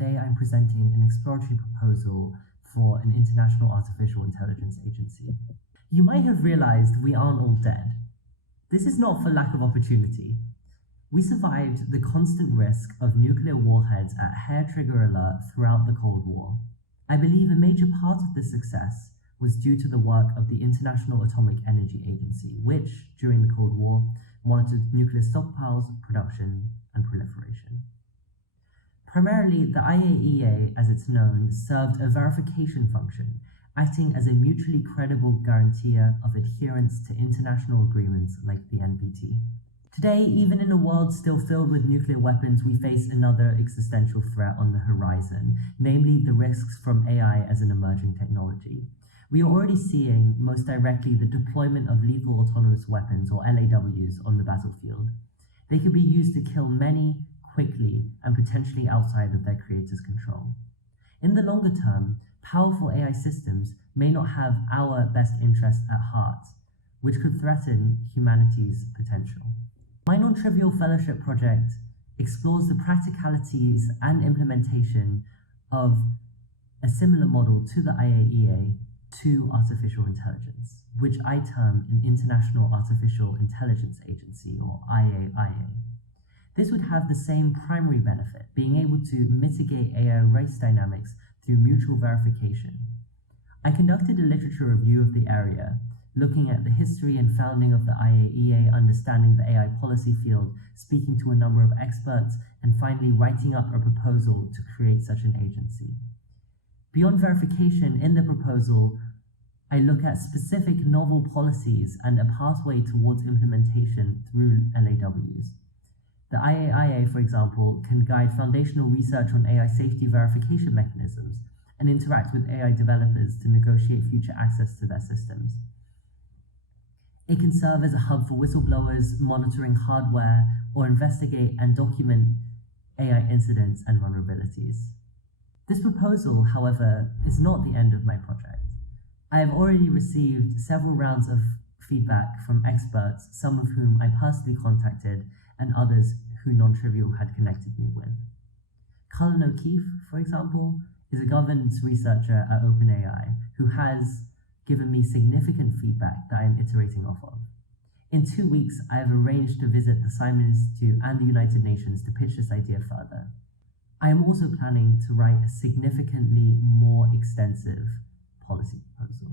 today I'm presenting an exploratory proposal for an international artificial intelligence agency. You might have realized we aren't all dead. This is not for lack of opportunity. We survived the constant risk of nuclear warheads at hair-trigger alert throughout the Cold War. I believe a major part of this success was due to the work of the International Atomic Energy Agency, which, during the Cold War, monitored nuclear stockpiles, production, and proliferation. Primarily, the IAEA, as it's known, served a verification function, acting as a mutually credible guarantor of adherence to international agreements like the NPT. Today, even in a world still filled with nuclear weapons, we face another existential threat on the horizon, namely the risks from AI as an emerging technology. We are already seeing, most directly, the deployment of lethal autonomous weapons, or LAWs, on the battlefield. They could be used to kill many, quickly, and potentially outside of their creators' control. In the longer term, powerful AI systems may not have our best interests at heart, which could threaten humanity's potential. My non-trivial fellowship project explores the practicalities and implementation of a similar model to the IAEA to artificial intelligence, which I term an International Artificial Intelligence Agency, or IAIA. This would have the same primary benefit, being able to mitigate AI race dynamics through mutual verification. I conducted a literature review of the area, looking at the history and founding of the IAEA, understanding the AI policy field, speaking to a number of experts, and finally writing up a proposal to create such an agency. Beyond verification, in the proposal, I look at specific novel policies and a pathway towards implementation through LAWs. The IAIA, for example, can guide foundational research on AI safety verification mechanisms and interact with AI developers to negotiate future access to their systems. It can serve as a hub for whistleblowers, monitoring hardware, or investigate and document AI incidents and vulnerabilities. This proposal, however, is not the end of my project. I have already received several rounds of feedback from experts, some of whom I personally contacted, and others who non-trivial had connected me with. Cullen O'Keefe, for example, is a governance researcher at OpenAI who has given me significant feedback that I am iterating off of. In 2 weeks, I have arranged to visit the Simon Institute and the United Nations to pitch this idea further. I am also planning to write a significantly more extensive policy proposal.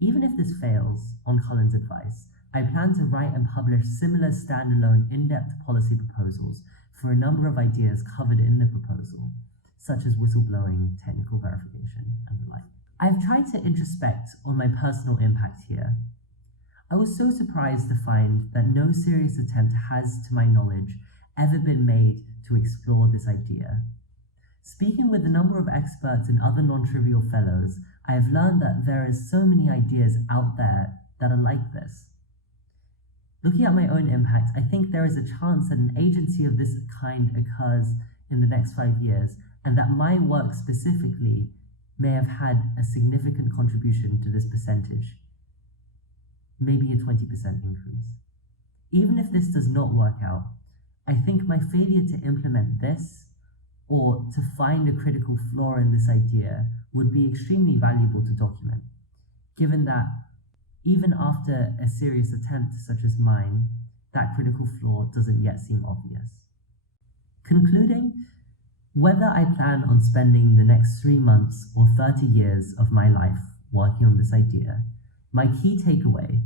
Even if this fails, on Cullen's advice, I plan to write and publish similar standalone in-depth policy proposals for a number of ideas covered in the proposal, such as whistleblowing, technical verification, and the like. I've tried to introspect on my personal impact here. I was so surprised to find that no serious attempt has, to my knowledge, ever been made to explore this idea. Speaking with a number of experts and other non-trivial fellows, I have learned that there is so many ideas out there that are like this. Looking at my own impact, I think there is a chance that an agency of this kind occurs in the next 5 years, and that my work specifically may have had a significant contribution to this percentage, maybe a 20% increase. Even if this does not work out, I think my failure to implement this, or to find a critical flaw in this idea, would be extremely valuable to document, given that even after a serious attempt such as mine, that critical flaw doesn't yet seem obvious. Concluding, whether I plan on spending the next 3 months or 30 years of my life working on this idea, my key takeaway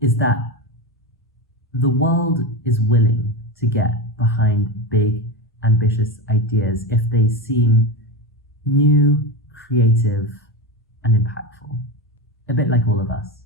is that the world is willing to get behind big, ambitious ideas if they seem new, creative, and impactful. A bit like all of us.